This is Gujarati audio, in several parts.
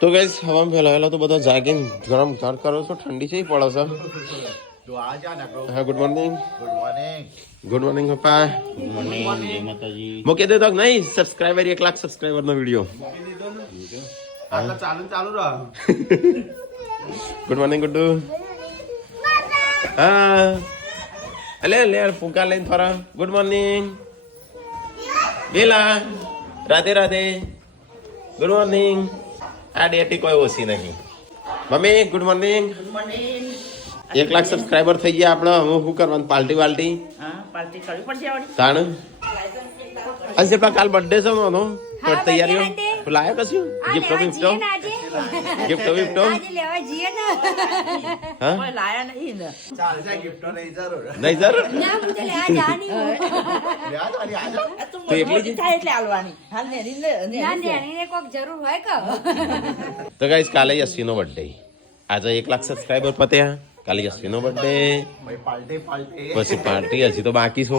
તો ગાઈસ હવામાં ફેલાયેલા તો બધા જાગીને ગરમ ઘર કરો છો, ઠંડી છે પડે છે. હા, ગુડ મોર્નિંગ. ગુડ મોર્નિંગ પપ્પા. મૂકી દેતો નહીં સબસ્ક્રાઈબર 1 લાખ સબસ્ક્રાઈબર નો વિડીયો ચાલુ રહો. Good morning Guddu. હા લે ફૂંકા લઈને થોડા. Good morning Bela. Radhe Radhe. Good morning. આ ડેટી કોઈ ઓછી નહીં. મમ્મી ગુડ મોર્નિંગ. 1 લાખ સબસ્ક્રાઈબર થઈ ગયા આપણે. હવે શું કરવાનું? પાર્ટી વાલ્ટી તાણ આજે પેલા કાલ બર્થડે છે મારો. તૈયારીઓ લાયો કશું ગિફ્ટો બિફ્ટો ગિફ્ટો બિફ્ટો નહીં જરૂર તો ગાઈસ કાલે યશવીનો બર્થડે. આજે 1 લાખ સબસ્ક્રાઈબર પત્યા. કાલે યશવીનો બર્થડે. પછી પાર્ટી હજી તો બાકી છે.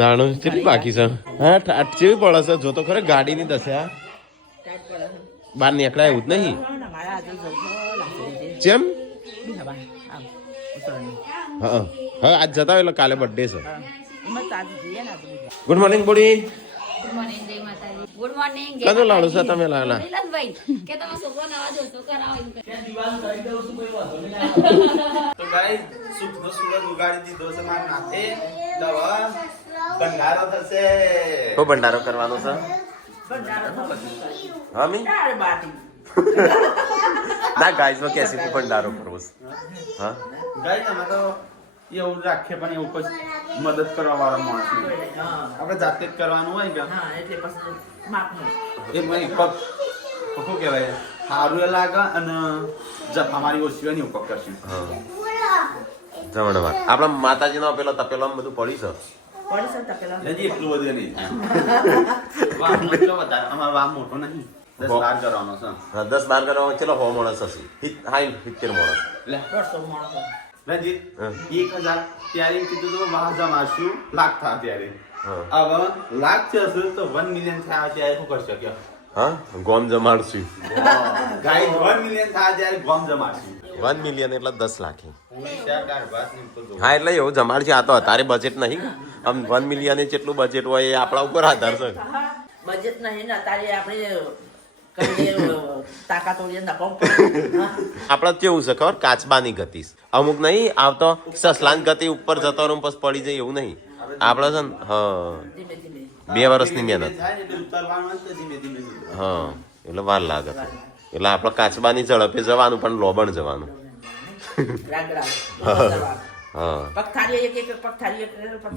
તાણું કેટલી બાકી છે? હા કેવી પડે છે જો તો ખરે. ગાડીની દશા બહાર નીકળાય એવું જ નહીં. કેમ? હા હા આજ જતા હોય એટલે કાલે બર્થડે છે. Good morning body. Good morning. કਦੋਂ લાડુ છે તમે લાલા? કે તમે છોકરો નવા જોતો કરાવો. તો ગાઈસ સુખનો સૂરજ ઉગાડી દીધો છે મારા માથે. દવા ભંડારો થશે. તો ભંડારો કરવાનો છે. હા મી ના ગાઈસ માં કેસી કો ભંડારો કરવો છે. હા ગાઈસ અમે તો એવું રાખીએ પણ એવું પછી મદદ કરવા વાળા માણસ આપણે જાતે જ કરવાનું હોય કે એ મને પગ શું કહેવાય સારું એ લાગે અને અમારી ઓછી હોય ને એવું પગ કરશે. જમણવાર આપણા માતાજીનો પેલો તપેલો બધું પડી છે. હજી એટલું બધું નહીં. વાહ મોટો વધારે અમારો વાહ મોટો નહીં. 10-12 કરવાનો છે. હા 10-12 કરવાનો. ચલો 100 માણસ હશે. હા 70 માણસ. લે 150 માણસ રાજી 1000 ત્યારે કીધું તો વાહ જમાશું લાખ થા ત્યારે. હવે લાખ છે તો 1 મિલિયન થાય ત્યારે શું કરી શક્યો? હા ગોમ જમાડશું. ગાઈસ 1 મિલિયન થાય ત્યારે ગોમ જમાડશું. 1 મિલિયન એટલે 10 લાખ. હા એટલે એવું જમાડ છે. આ તો તારે બજેટ નહીં. આમ 1 મિલિયન જેટલું બજેટ હોય એ આપણા ઉપર આધાર છે. બજેટ નહીં ને તારે આપણે આપડે કેવું છે ખબર? કાચબાની ગતિ. અમુક નહીં આવતો સસલાન ગતિ ઉપર જતો રહું પછી પડી જાય એવું નહીં. આપડે છે ને હા 2 વર્ષની મહેનત. હા એટલે વાર લાગે. એટલે આપડે કાચબાની ઝડપે જવાનું પણ લોબણ જવાનું. હા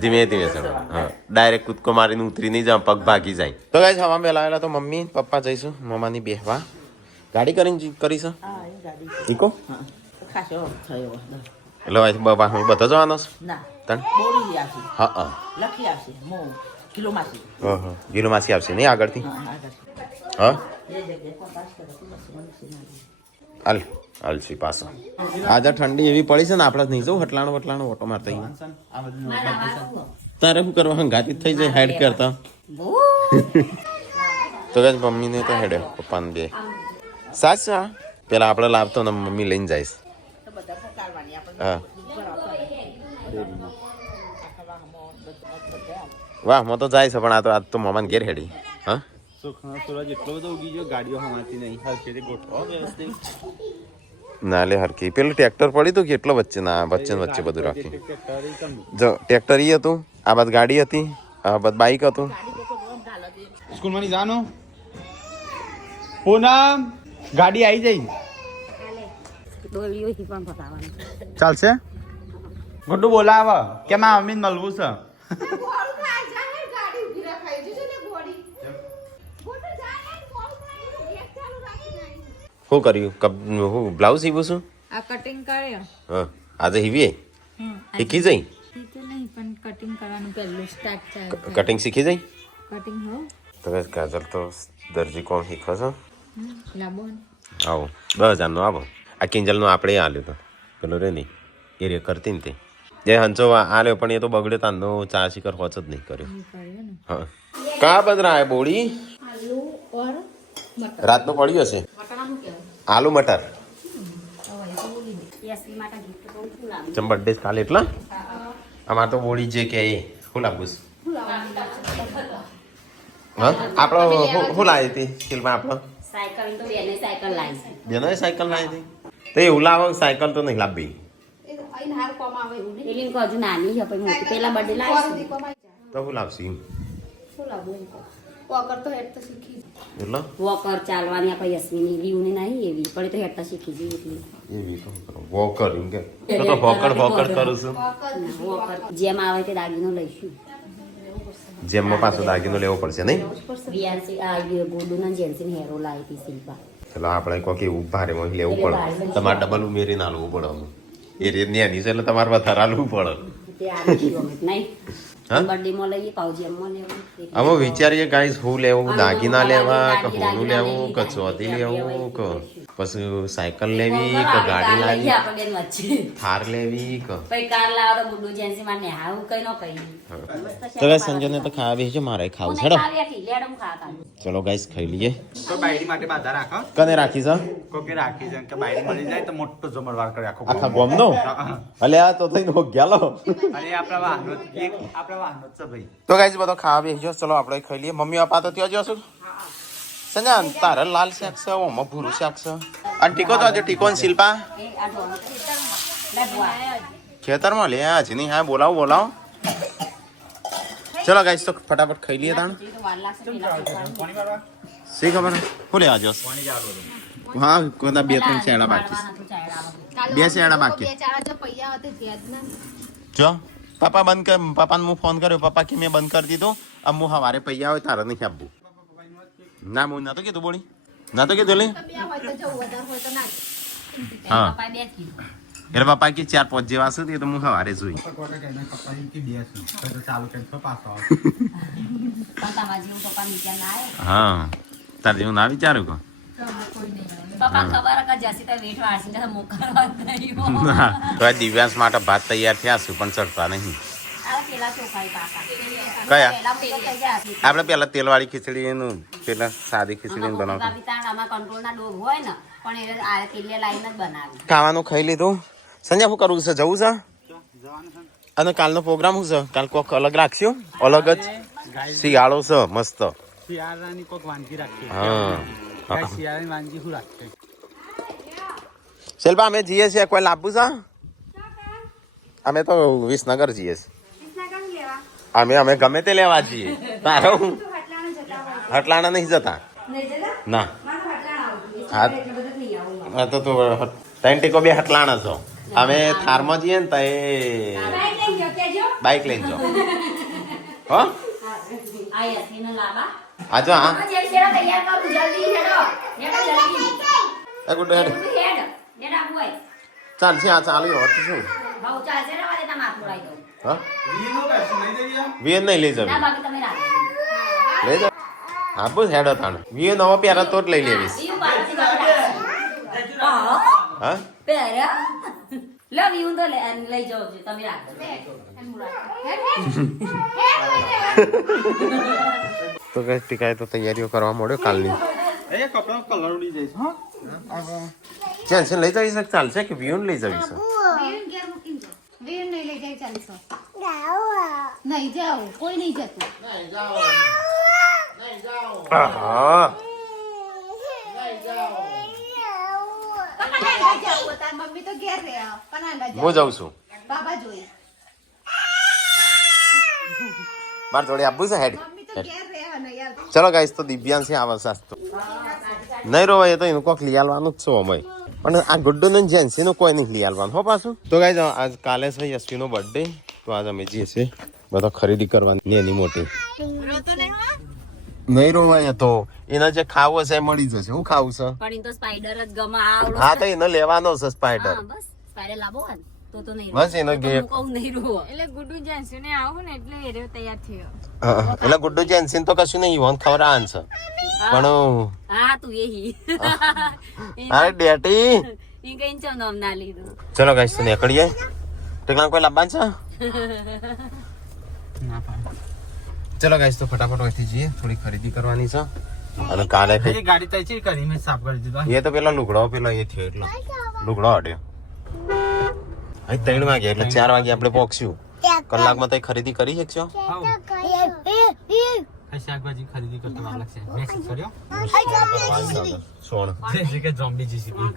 ધીમે ધીમે ચડવાનું. હા ડાયરેક્ટ કૂદકો મારીને ઉતરી નહીં જાવ. પગ ભાગી જાય. તો ગાઈસ હવા બેલાવેલા તો મમ્મી પપ્પા જઈશું મમ્માની બેહવા. ગાડી કરીને કરીશું ઈકો એટલે બાબા બધો જવાનો છે. હા ગીલોમાસી આવશે નહીં આગળથી. હા હાલ હાલસી પાછો. આજે ઠંડી એવી પડી છે ને આપણે નહીં જવું હટલાણો વટલાણો ઓટો મારતા. તારે શું કરવા હંગાતી થઈ જાય હેડ કરતા. તો કઈ મમ્મીને તો હેડે પપ્પાને બે સાચા પેલા આપણે લાવતો ને મમ્મી લઈને જઈશ. હા વાહ મો તો જાય છે પણ આ તો આજ તો મમ્માને ઘેર હેડી. હા સુખનો સૂરજ એટલો બધો ઉગી ગયો ગાડીઓ હમાતી નહીં. હરખેથી ગોઠવો વ્યવસ્થિત. ના લે હરકી પેલું ટ્રેક્ટર પડી તું કેટલો વચ્ચે ના વચ્ચે વચ્ચે બધું રાખી. જો ટ્રેક્ટર ઈ હતું આ બાદ ગાડી હતી આ બાદ બાઈક હતું. સ્કૂલમાં ની જાનો પૂનમ ગાડી આવી જઈ ચાલશે. ગુડ્ડુ બોલાવે કે મારા મમ્મીને મળવું છે. શું કર્યું? હું બ્લાઉઝ સીવું છું. આ કટિંગ કર્યો. હા આજે હીવી શીખી જઈ. નહીં પણ કટિંગ કરવાનું પહેલું સ્ટાર્ટ ચાલે. કટિંગ શીખી જઈ. કટિંગ હો તો કાજલ તો દરજી કોણ શીખો છો? લાબો આવો 10,000 નો આવો. આ કિંજલનો આપણે આલ્યો તો પેલો રે નહીં એ રે કરતી ને તે જે હંચો આલ્યો પણ એ તો બગડ્યો તાનો ચા શિકર હોચ જ નહીં કર્યો. હા કા બદરા હે બોડી आलू और રાતનું પડ્યું હશે આલુ મટર ચમ બર્થડે કાલે એટલા અમાર તો બોડી જે કે એ શું લાગુ હા આપણો શું લાવી હતી સ્કીલમાં આપણો સાયકલ તો બેને સાયકલ લાવી છે. બેનોએ સાયકલ લાવી હતી તો એવું લાવો સાયકલ તો નહીં લાવવી પેલી હજુ નાની છે પણ મોટી પેલા બર્થડે લાવી તો શું લાવશે એમ એટલે વોકર ચાલવાની આપણે યસ્મીની રીવની નહીં એવી પણ એ તો હેઠતા શીખી જઈએ એટલી એવી તો વોકર એમ કે તો વોકર વોકર કરું છું વોકર જેમ આવે તે દાગીનો લઈશું જેમમાં પાછો દાગીનો લેવો પડશે નહીં રિયાન્સી આ ગોડુના જેન્સીની હેરો લાવી હતી શિલ્પા ચલો આપણે કોઈક એવું ભારે માં લેવું પડે તમારે ડબલ ઉમેરી ના લેવું પડે એ રીત નાની છે એટલે તમારે વધારે આલવું પડે તે આવી ગમે નહીં હા? બર્થડેમાં લઈએ પાઉ જેમમાં લેવું અમે વિચારીએ ગાઈસ હું લેવું દાગીના લેવા કે હોનું લેવું કે ચોથી લેવું કે પછી સાયકલ લેવી કે ગાડી લાવી આપણે બેન વચ્ચે થાર લેવી કે પછી કાર લાવો તો ગુડુ જેન્સી માં ને હાવ કઈ નો કઈ તો ગાઈસ સંજયને તો ખાવા બેસી છે મારે ખાવું છે હેડો. લેડમ ખા ચલો ગાઈસ ખાઈ લઈએ તો બાયડી માટે બાધા રાખો કને રાખી છે કોકે રાખી છે કે બાયડી મળી જાય તો મોટો જમણવાર કરે આખો આખા ગોમનો અલે આ તો થઈને હો ગયાલો અને આપણા વાહનો એક આપણા વાહનો જ છે ભાઈ તો ગાઈસ બધો ખાવા બેસી ગયો ચલો આપણે ખાઈ લઈએ મમ્મી પપ્પા તો ત્યાં જશો સંજય તારે લાલ શાક છે ઓમાં ભૂરું શાક છે અને ટીકો તો આજે ટીકો ને શિલ્પા એ આ ઢોલ લે બુઆ ખેતરમાં લે આજ નહીં હા બોલાવો ચલો ગાઈસ તો ફટાફટ ખાઈ લઈએ તાણ તો વાર લાગશે પેલા શીખવાનું. શી ખબર હું લેવા જોસ હા કોના બે ત્રણ શેડા બાકી છે. બે શેડા બાકી જો પપ્પા બંધ કર પપ્પાને હું ફોન કર્યો પપ્પા કે મેં બંધ કરી દીધું આમ હું સવારે પૈયા હોય તારે નહીં આપવું ના હું ના તો કીધું બોલી ના તો કીધું લે હા પપ્પાએ બે જ કીધું. એટલે પપ્પા કે 4-5 જેવા સુધી તો હું સવારે જોઈ પણ તમારા જેવું પપ્પા નીચે ના આવે. હા તારે જેવું ના વિચાર્યું કો પપ્પા ખબર કે જસી તો વેઠ વાળસી તો મોકલવા જ નહીં હો. તો આ દિવ્યાંશ માટે ભાત તૈયાર થયા છું પણ ચડતા નહીં આ પેલા ચોખાઈ પાકા કયા? પેલા પેલી થઈ જાય. આપણે પેલા તેલવાળી ખીચડી એનું પેલા સાદી ખીચડી બનાવતા બાબી તાણ આમાં કંટ્રોલના ડોગ હોય ને પણ એ આ તેલે લાઈને જ બનાવી. ખાવાનું ખાઈ લીધું સંજય શું કરવું છે જવું છે અને કાલનો પ્રોગ્રામ શું છે કાલ કોક અલગ રાખશું અલગ જ શિયાળો છે મસ્ત શિયાળાની કોક વાનગી રાખીએ હા શિયાળાની વાનગી શું રાખીએ શિલ્પા અમે જઈએ છીએ કોઈ લાવવું છે અમે તો વિસનગર જઈએ છીએ અમે ગમે તે લેવા જઈએ તારો હું હટલાણા નહીં જતા ના હા તો ત્રણ ટીકો બે હટલાણા છો અમે થારમાં જઈએ ને તો એ બાઈક લઈને જાઓ હો આ યસીનો લાબા આ જો હા જે શેરા તૈયાર કરું જલ્દી હેડો જલ્દી એ ગુડ હેડ હેડ હેડા બોય ચાલશે આ ચાલ્યો હોત શું બહુ ચાલશે ને વારે તમાર થોડાઈ દઉં હા વીનો કશું નહીં દેવી વીએ નહીં લઈ ના જવી બાકી તમે રાખો લઈ જાવ હા બસ હેડો તાણ વીએ નવો પહેરા તો જ લઈ લેવીશ ઈ બાકી તમે રાખો હા હા પહેર્યા લવ યુ તો લઈ જાઓ તમે રાખો તો કઈ ટીકાય તો તૈયારીઓ કરવા મળ્યો કાલની એ કપડાનો કલર ઉડી જઈશ હા ચાલશે લઈ જવી છે ચાલશે કે વીઓને લઈ જવી છે નહીં જાઓ કોઈ નહીં જતું હા મમ્મી તો ઘેર રહે પણ હું જાઉં છું બાબા જોઈ મારે જોડે આપવું છે હેડ મમ્મી તો ઘેર રહે ને યાર ચલો ગાઈસ તો દિવ્યાંશ આવે સાસ્તો નહીં રોવાય તો એનું કોક લઈ આવવાનું જ છો અમે પણ આ ગુડ્ડુ ને જેન્સી નું કોઈ નહીં લઈ આવવાનું હો પાછું તો ગાઈસ આજ કાલે છે યશ્વીનો બર્થડે તો આજ અમે જઈએ છીએ બધો ખરીદી કરવાની એની મોટી નહીં રોવાય તો એને જે ખાવું હશે એ મળી જશે શું ખાવું છે પણ ઈ તો સ્પાઈડર જ ગમે આવડો હા તો એને લેવાનો છે સ્પાઈડર હા બસ સ્પાઈડર લાવો ને તો નહીં બસ એનો તો હું કહું નહીં રહો એટલે ગુડુ જેન્સી ને આવું ને એટલે એ તૈયાર થયો એટલે ગુડ્ડુ જેન્સી તો કશું નહીં ઈવન ખબર આન છે પણ હા તું એ હી અરે ડેટી ઈ કઈ ચમ નામ ના લીધું ચલો ગાઈસ તો નીકળીએ ટેકલા કોઈ લાવવાનું છે ચલો ગાઈસ તો ફટાફટ અહીંથી જઈએ થોડી ખરીદી કરવાની છે અને કાલે એ ગાડી તઈ છે કરી મેં સાફ કરી દીધો એ તો પેલા લુગડો પેલા એ થયો એટલે લુગડો હટ્યો અહીં 3 વાગે એટલે 4 વાગે આપણે પહોંચ્યું કલાકમાં તઈ ખરીદી કરી શકશો શાકભાજી ખરીદી કરતો વાર લાગશે મેસેજ કર્યો સોણ જે કે ઝોમ્બી જીસીબી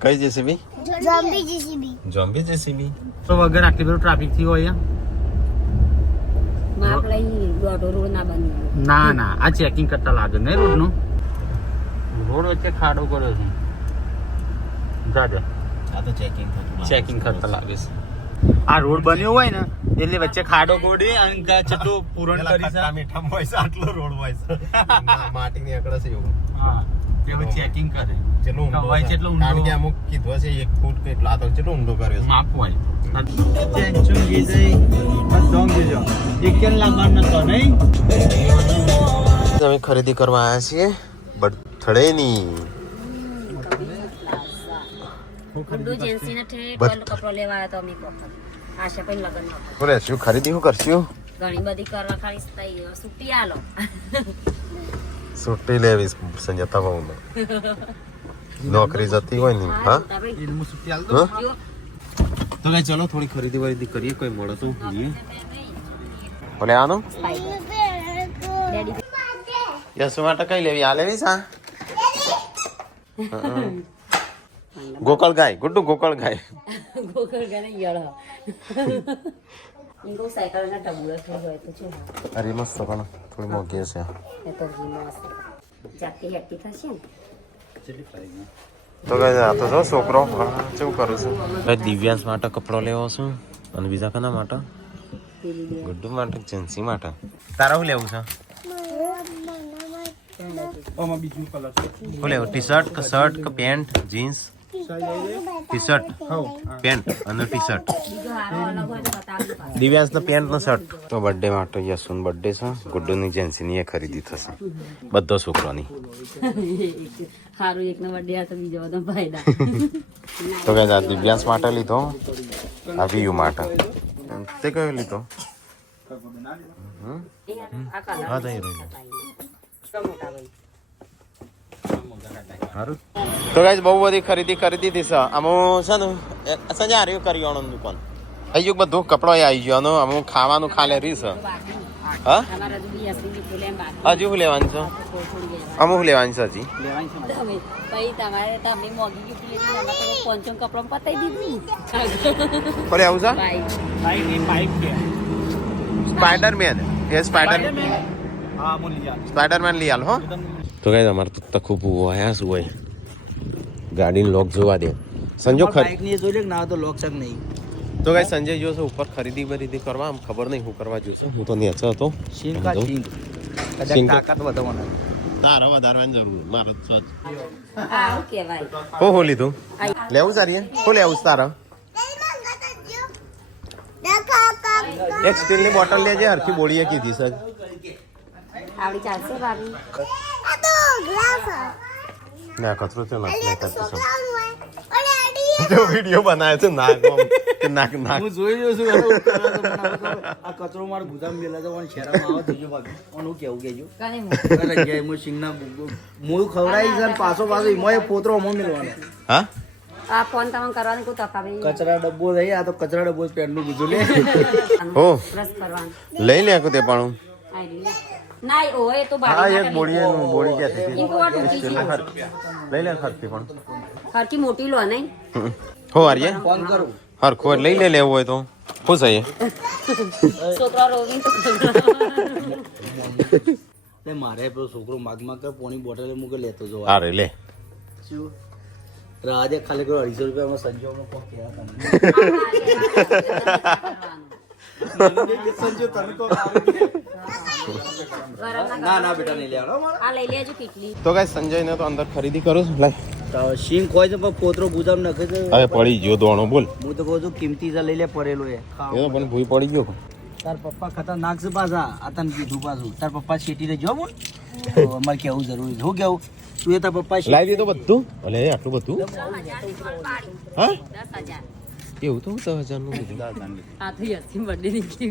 કઈ જેસીબી ઝોમ્બી જીસીબી જોમ્બી જેસીબી તો વગર આટલી બધું ટ્રાફિક થી હોય અહીંયા માપ લઈ દોઢો રોડ ના બની ના ના આ ચેકિંગ કરતા લાગે ને રોડ નું રોડ વચ્ચે ખાડો કર્યો છે જાજે આ તો ચેકિંગ થતું ચેકિંગ કરતા લાગે છે આ રોડ બન્યો હોય ને એટલે વચ્ચે ખાડો ગોડી અને જેટલું પૂરણ કરી છે મીઠા હોય છે આટલો રોડ હોય છે માટીની અકડા છે એવું હા તે ચેકિંગ કરે ચેટલો ઊંડો હોય છે. જેટલો ઊંડો. કારણ કે અમુક કીધું છે 1 ફૂટ કે એટલા તો ચેટલો ઊંડો કર્યો છે માપ હોય અમે ખરીદી કરવા આવ્યા છીએ બર્થડેની ગુડ્ડુ જેન્સી ને કપડો લેવા આવ્યો તો અમે વખત આશા પણ લગન નો બોલે શું ખરીદી શું કરશું ઘણી બધી કરવા ખાલી તઈ સુટી આલો સુટ્ટી લેવી સંજતા બહુ નોકરી જતી હોય ને હા હા? તો કઈ ચલો થોડી ખરીદી વરીદી કરીએ કોઈ મળે તો લઈએ બોલે આનો યશુ માટે કઈ લેવી આ લેવી સા ગોકળ ગાય ગુડ્ડુ ગોકળ ગાય ગોકળ ગને યળ ઇંગો સાયકલ ના ટબુલા થઈ ગયો તો છે અરે મસ્ત પણ થોડી મોંઘી છે એ તો જીમસ જાતી હેપી થશે ને તો કઈ આ તો જો છોકરો કેવું કરું છું કઈ દિવ્યાંશ માટે કપડો લેવો છું અને બીજા કના માટે ગુડ્ડુ માટે જેન્સી માટે તારા શું લેવું છે આમાં બીજું કલર છે શું લેવું ટી શર્ટ કે શર્ટ કે pant jeans T shirt pant અને ટી શર્ટ બીજો હારો અલગ હોય તો બતાવજો પાછો. દિવ્યાંશ નો પેન્ટ નો શર્ટ તો બર્થડે માટે યશુન બર્થડે છે ગુડ્ડુની જેન્સીની એ ખરીદી થશે બધો છોકરાની હારું એકનો બર્થડે આ તો બીજો બધો ફાયદા તો કે આ દિવ્યાંશ માટે લીધો આ વિયુ માટે તે કયો લીધો આ કલર હા તો એ રહ્યો મોટા ભાઈ સારું તો ગાઈસ બહુ બધી ખરીદી કરી દીધી છે અમુક છે ને સંજય હાર્યું કરી આણંદ દુકાન થઈ ગયું બધું કપડો આવી ગયો અને અમુક ખાવાનું ખાલે રહી છે હા તમારા દુબી અસલી બીજું લેમ બાકી હજુ શું લેવાનું છે થોડું અમુક લેવાની છે હજી તમે પછી તમારે તમે મોગી ગિફ્ટ લીધી ને એમાં તો પંચમ કપડો પતાઈ દીધું બોલે આવું છે ભાઈ પાઇપ કે સ્પાઈડરમેન એ સ્પાઈડર હા બોલી જા સ્પાઈડરમેન લઈ આલ હો તો ગાઈસ અમારે તો તખું પૂવો આયા શું હોય ગાડીને લોક જોવા દે સંજો બાઇક ની જોઈ લે ના તો લોક શક નહીં તો ગાઈસ સંજય જોશે ઉપર ખરીદી બરીદી કરવા આમ ખબર નહીં હું કરવા જોશે હું તો નેચો હતો શીંગ કા શીંગ કદાચ શીંગ તો- તાકાત વધારવાના તારો વધારવાની જરૂર મારો જ સચ આવું કહેવાય હો લીધું લેવું સારી શું લેવું છે તારે એક સ્ટીલની બોટલ લેજે હરખી બોડીએ કીધી સર આવડી ચાલશે ભાભી ના કચરો તો નાખ જો વિડિયો બનાવે છે નાક કે નાક નાક હું જોઈ રહ્યો છું હવે ઉપર આવે તો મને હવે ખબર, આ કચરો માર ગુદામ મેલા તો મને શેરામાં આવે થજો બાકી ઓનું કેવું કેજો કને અરે જય મુ સિંગના મૂળ ખવડાઈ છે ને પાછો એમાં એ પોતરો અમો મેલવાનો હા આ ફોન તમને કરવાની કોઈ તકાવી કચરા ડબ્બો રહી આ તો કચરા ડબ્બો પેન્ટનું કીધું લે હો બ્રશ કરવાનું લઈ લે તે પણ આઈ લે ના ઓય તો હા બારી એક બોડી બોડી કે હતી ઇંકો આ તૂટી છે લઈ લે ખર્ચી પણ હરકી મોટી લો નહીં હો આર્ય ફોન કરું હરખો લઈ લે લેવું હોય તો શું છે છોકરા રોવી તો લે મારે પેલો છોકરો માગ કર પોણી બોટલે મૂકે લેતો જો અરે લે શું રાજે ખાલી કરો 250 રૂપિયામાં સંજોમાં કોક કહેવા સંજો તને કોક ના ના બેટા નહીં લેવાનો મારા આ લઈ લેજો કેટલી તો ગાઈસ સંજયને તો અંદર ખરીદી કરું છું લાય તો શીંગ ખોય છે પણ પોતરો ગુદામ નાખે છે હવે પડી ગયો દોણો બોલ હું તો કહું છું કિંમતી છે લઈ લે પડેલો એ એ તો પણ ભૂઈ પડી ગયો તાર પપ્પા ખતરનાક છે પાછા આ તને કીધું પાછું તાર પપ્પા શેટી રે જો બોલ અમારે કેવું જરૂરી શું કેવું તું એ તાર પપ્પા લાવી દીધું બધું અલે આટલું બધું હા 10,000 એવું તો 10,000 નું કીધું આ તો યસી બર્થડે ની ગિફ્ટ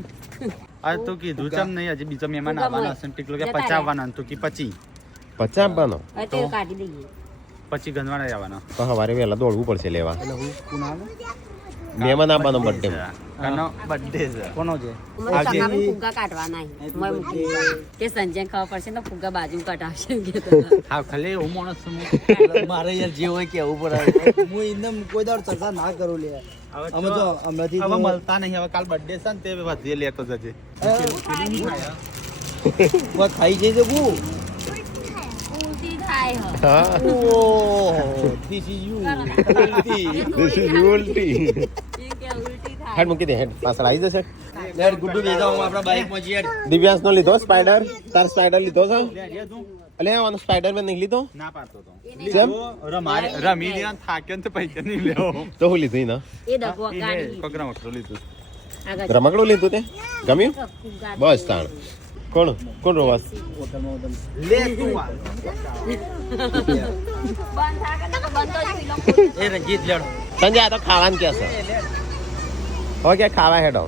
આ તો કીધું ચમ નહીં હજી બીજો મહેમાન આવવાના છે ટીકલો કે 50 આવવાના તો કે 25 50 આપવાનો હવે તો કાઢી દઈએ. પછી ગંજવાના જવાના તો સવારે વહેલા દોડવું પડશે લેવા એટલે હું કોણ આવે મહેમાન આપવાનો બર્થડે કાનો બર્થડે છે કોનો છે મને ટકામાં ફુગ્ગા કાઢવાના છે. મોય મૂકી દીધા. કે સંજય ખબર પડશે ને તો ફુગ્ગા બાજુ કાઢાવશે એમ કહેતો હતો. હા ખાલી હું માણસ છું મારે યાર જે હોય કેવું પડે હું એકદમ કોઈ દાડ ચર્ચા ના કરું લે અમે તો હમણાંથી હવે મળતા નહીં હવે કાલ બર્થડે છે ને તે વધીએ લેતો જજે ખાઈ જઈ શકું ઉલટી થાય હો. હા oh this is you This is ઉલટી એ કે ઉલટી થાય. હેડ મૂકી દે હેડ પાછળ આવી જશે લેટ ગુડ્ડુ દે જાવ આપણા બાઈક માં જઈએ દિવ્યાંશ નો લીધો સ્પાઈડર તાર સ્પાઈડર લીધો છે અલે આનો સ્પાઈડર મેં નહીં લીધો ના પાડતો તો જેમ રમી લે થાક્યો ને તો પૈસા નહીં લેવો તો હું લીધું ના એ ડબ્બો કાઢી. પગરા મકરો લીધું આગળ રમકડું લીધું તે ગમ્યું ફુગ્ગા બસ તાણ કોણ રોવાસ લે તું આ બંધ થાય કે બંધ જ પીલો. એ રંજીત લેડો સંજય આ તો ખાવાનું કે છે હવે કે ખાવા હેડો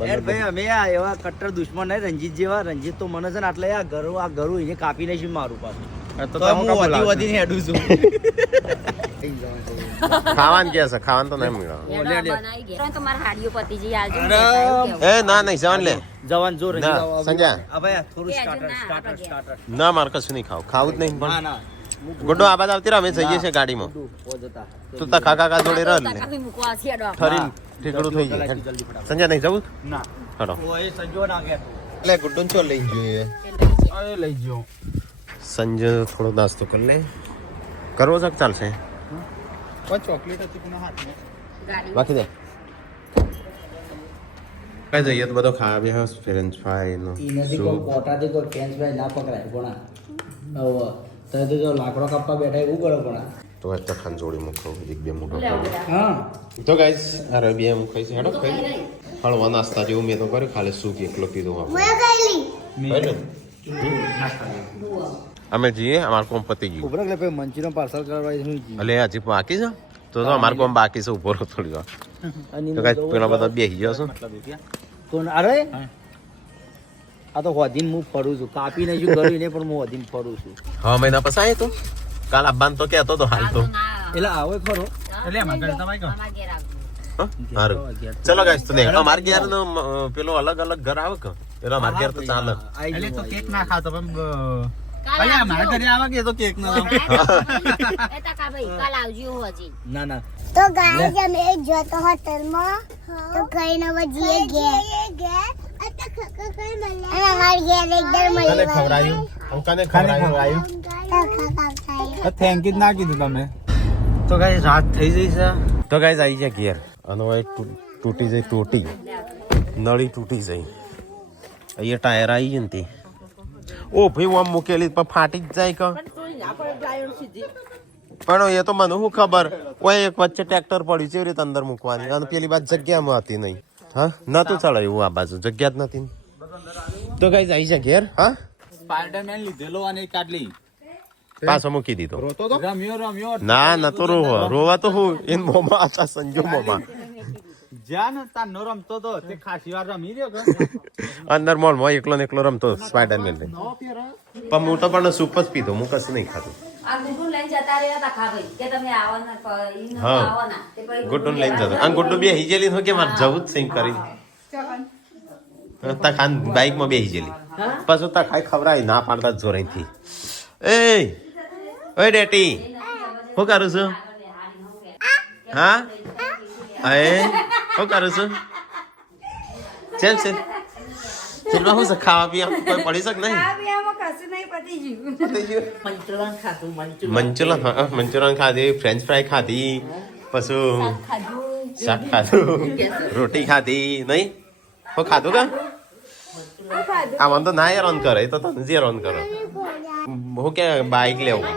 યાર ભાઈ અમે આ એવા કટ્ટર દુશ્મન નહીં રંજીત જેવા રંજીત તો મને છે ને એટલે આ ઘરું એને કાપી નાખ્યું મારું પાછું તો હું વધી વધીને હેડું છું ખાવાનું કે છે ખાવાનું તો નહીં મળે એડા બનાવી ગયા. તો મારા હાડીઓ પતિજી આલજો ને અરે. કહેતા એવું કેવું. એ ના નહીં જવાન લે જવાન જો રંજીત ના, આવો. સંજય. આ ભાઈ થોડું કે હજુ સ્ટાર્ટર ના, સ્ટાર્ટર આપણે સ્ટાર્ટર ના મારે કશું નહીં ખાવું જ નહીં ના પણ ના ગુડ્ડો આ બાદ આવતી રહે અમે જઈએ છે ગાડીમાં તું તા કાકા જોડે રહ લે કાકા મૂકવા છે ડો. ઠરીને ઠીકડું થઈ જાય જલ્દી ફટાફટ. સંજય નહીં જવું ના હડો ઓય સંજો ના કે એટલે ગુડ્ડો ચો લઈ જોઈએ અરે લઈ ગયો સંજય થોડો નાસ્તો કરી લે કરવો છે કે ચાલશે પણ ચોકલેટ હતી કોના હાથમાં ગાડી બાકી દે કઈ જઈએ તો બધો ખાવા બી હસ ફ્રેન્ચ ફ્રાય નો એનાથી કોઈ પોટાથી કોઈ ફ્રેન્ચ ફ્રાય ના પકડાય કોણા હવે તો જો લાકડો કાપવા બેઠા એવું કરો કોણા તો એક તો ખાંજોડી મૂકો એક બે મૂકો હા તો ગાઈસ આ રબી એમ ખાઈ છે હેડો ખાઈ હળવા નાસ્તા જેવું મેં તો કર્યું ખાલી સૂપ એકલો પીધો આપણે અમે જઈએ અમાર કોમ પતી ગયું ઉભરા એટલે ભાઈ મંચુરિયન પાર્સલ કરવા હું જી અલે હજી બાકી છે તો અમાર કોમ બાકી છે ઉપર થોડી વાર તો ગાઈસ પેલા બધા બેસી ગયો છો કોણ અરે આ તો હોદીન હું ફરું છું કાપી નહીં છું કર્યું નહીં પણ હું હોદીન ફરું છું હા મહિના પછી આય તો કાલ અબ્બાન તો કહેતો તો હાલ તો એટલે આવે ખરો એટલે એમાં ઘરે તમારે કહો અમારા ઘેર આવજો. હારું ચલો ગાઈસ તો નહીં અમાર ઘેર નો પેલો અલગ અલગ ઘર આવે કે એટલે અમાર ઘેર તો ચાલે એટલે તો કેક ના ખાતો પણ અલે મારા ઘરે આવા કે તો કેક ના એ તાકા ભાઈ કાલ આવજો હજી. ના ના તો ગાઈસ અમે જોતો હોટલમાં તો કઈ નવા જીએ ઘેર અને અમારી ઘેર એકદમ તને ખવરાયું અંકાને ખવરાયું થેન્ક યુ ના કીધું તમે તો ગાઈસ રાત થઈ જઈ છે તો ગાઈસ આવી જાય ઘેર અને હવે તૂટી જાય ટોટી નળી તૂટી જાય અહીંયા ટાયર આવી જાય ને તે ઓ ભાઈ આમ મૂકેલી પણ ફાટી જ જાય કે પણ એ તો મને શું ખબર કોઈ એક વચ્ચે ટ્રેક્ટર પડ્યું છે એ રીતે અંદર મૂકવાની અને પેલી બાજુ જગ્યામાં હતી નહીં હા નતું ચડે એવું આ બાજુ જગ્યા જ નથી તો ગાઈસ આવી જાય ઘેર હા સ્પાઈડરમેન લીધેલો અને કાઢલી પાછો મૂકી દીધો રમ્યો ના ન તો રોવા તો હું એન મોમાં આછા સંજો મોમાં જ્યાં ને તાર નો રમતો તો તે ખાસી વાર રમી રહ્યો કે અંદર મોલમાં એકલો ને એકલો રમતો સ્પાઈડરમેન લઈને પણ હું તો પણ સૂપ જ પીધો હું કશું નહીં ખાધું આ ગુડ્ડુ લઈને જતા રહ્યા તાકા ભાઈ કે તમે આવવાના ઈ ન હા. આવવાના તે પછી ગુડ્ડુ લઈને જતો આ ગુડ્ડુ બે હિજેલી તો કે મારે જવું જ સિંગ કરી તા ખાન બાઈક માં બે હિજેલી પછી તા ખાઈ ખવરાય ના પાડતા જ જોરાઈથી એ ઓય ડેટી શું કરું છું હા એ શું કરું છું ચલ ચલ ચલમાં શું છે ખાવા પીવા કોઈ પડી શક નહીં પતી ગયું મંચુરિયન ખાતું મંચુરિયન ખાધી ફ્રેન્ચ ફ્રાય ખાધી પછી શાક ખાધું રોટી ખાધી નહીં હો ખાધું કા આ મને તો ના હેરાન કરે એ તો તને જ હેરાન કરે હું કે બાઈક લેવું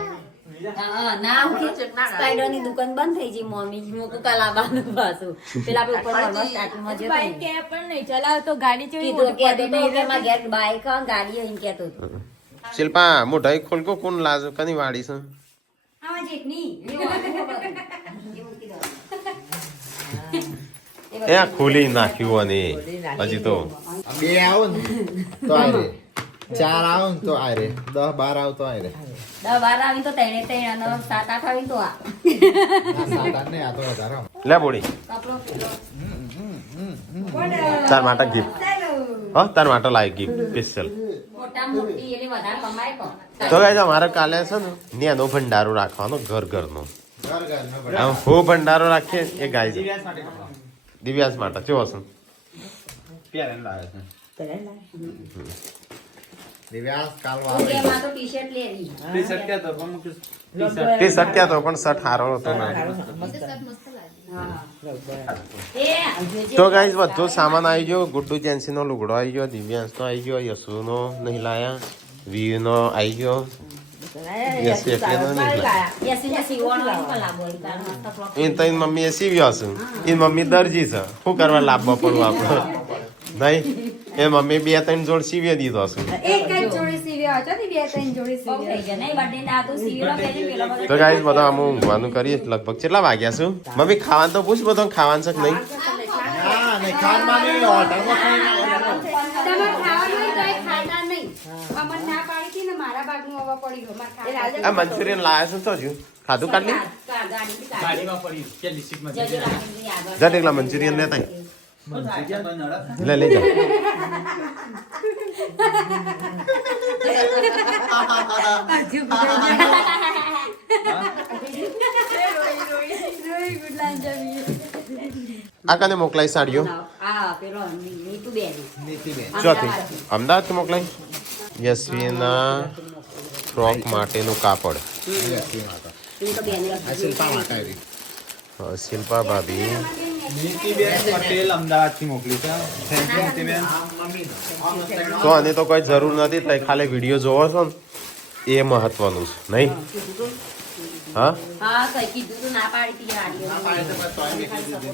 હા, ના હું કે સ્પાઈડરની દુકાન બંધ થઈ ગઈ મમ્મી મૂકું કાલ આવવાનું પાછું પેલા આપણે ઉપર મળવા સ્ટાર્ટિંગમાં જતો બાઈક કે પણ નહીં ચલાવતો ગાડી ચેવી કીધું મોટી કહેતો પડી તો કે મારા ઘેર બાઈક અને ગાડી એમ કહેતો હતો. શિલ્પા મોઢાઈ ખોલકો કોણ લાજો કની વાડી છે આમાં જેટની એ આ ખોલી નાખ્યું અને હજી તો બે આવો ને તો આ રે 4 આવે ને તો આય રે 10 12 આવે તો આય રે 10 12 આવી તો 3 3 અને 7 8 આવી તો આ આ 7 8 ને આ તો વધારે આવે. લે બોડી કપડો પેલો તાર માટે ગિફ્ટ હા તાર માટે લાવી ગિફ્ટ સ્પેશિયલ મોટા મોટી એટલે વધારે કમાય કો તો ગાઈસ અમારે કાલે છે ને નેનો ભંડારો રાખવાનો ઘર ઘરનો ઘર ઘર નો આમ હો ભંડારો રાખીએ એ ગાઈસ દિવ્યાસ માટે કપડાં. દિવ્યાસ માટે કેવો છે પહેરીને લાવે છે. દિવ્યાસ કાલ ઓકે આવે માં તો ટી-શર્ટ લેવી ટી-શર્ટ કહેતો પણ મૂકી તે શક્ય તો પણ શર્ટ સારો હતો ને એ તો ગાઈસ બધો સામાન આવી ગયો ગુડ્ડુ જેન્સી નો લુગડો આવી ગયો દિવ્યાંશ નો આવી ગયો યશુ નો નહીં લાયા વી નો આવી ગયો યશુ એટલે નો નહીં લાયા યસીને સીવવાનો હોય તો લાવો ઈ તાર મસ્ત ફ્રોક એ તો એની મમ્મીએ સીવ્યો હશે એની મમ્મી દરજી છે શું કરવા લાભવા પડવું આપણે નહીં એ મમ્મી 2-3 જોડ સીવી દીધો હશે એક જ જોડી સીવ્યા હતો ને 2-3 જોડી બહુ થઈ ગયા નહીં બર્થડે ના તો સીવેલો પહેરી પેલો બધો તો ગાઈસ બધા આમ ઊંઘવાનું કરીએ લગભગ કેટલા વાગ્યા છું મમ્મી ખાવાનું તો પૂછ બધો ખાવાનું છે કે નહીં ના નહીં ખાનમાં નહીં ઓર્ડરમાં ખાઈને તમે ખાવાનું હોય તોય ખાતા નહીં અમન ના પાડી હતી ને મારા ભાગનું હવા પડી ગયો મારે ખાતા આ મંચુરિયન લાયા છે તો હજુ ખાધું કાઢલી ગાડી ગાડીમાં પડી કેટલી સીટમાં જજો રાખી આગળ જા એકલા મંચુરિયન લેતા આય. લે લે જા આ કને મોકલાઈ સાડીઓ આ પેલો નીતુ બેરી નીતિબેન ચોથી અમદાવાદ થી મોકલાઈ યશવીના ફ્રોક માટેનું કાપડ યશવી માતા ઈ તો બેની આ શિલ્પા માતા આવી શિલ્પા ભાભી નીતિબેન પટેલ અમદાવાદથી મોકલી છે થેન્ક યુ નીતિબેન. તો આની તો કોઈ જરૂર નથી તઈ ખાલી વિડીયો જોવો છો ને એ મહત્વનું છે નહીં હા હા કઈ કીધું તો ના પાડી હતી આડીઓ સપોર્ટ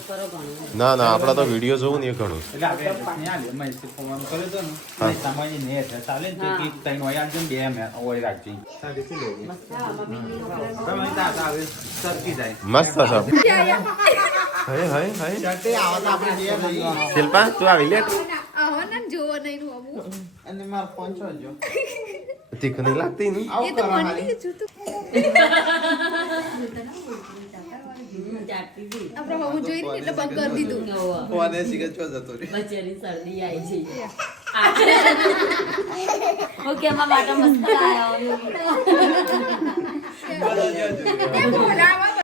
કરો ઘણો ના ના આપણે તો વિડીયો જોવું ને એ ઘણું એટલે આપણે નહીં આલ્યો મહેશથી ફોન કર્યો હતો ને હા. તમારી ને છે ચાલે ને તો એક ત્રણ હોય આલજો ને બે હોય રાખજો સાડીથી લેવું તમે તાતા આવે સરકી જાય મસ્ત છે હાય હાય હાય ચટે આવા તો આપણે બે લઈએ શિલ્પા તું આવી લે આવો ને જોવો નહીં હોવું અને માર ફોન છો જો તીખ નહીં લાગતી ને આવું કરવા હાલી આપણે હોવું જોઈએ ને એટલે બંધ કરી દીધું ફોને સિગરેટ છો જતો રે બચેરી શરદી આવી છે ઓકે અમારા માટે મસ્ત આયા બોલાવા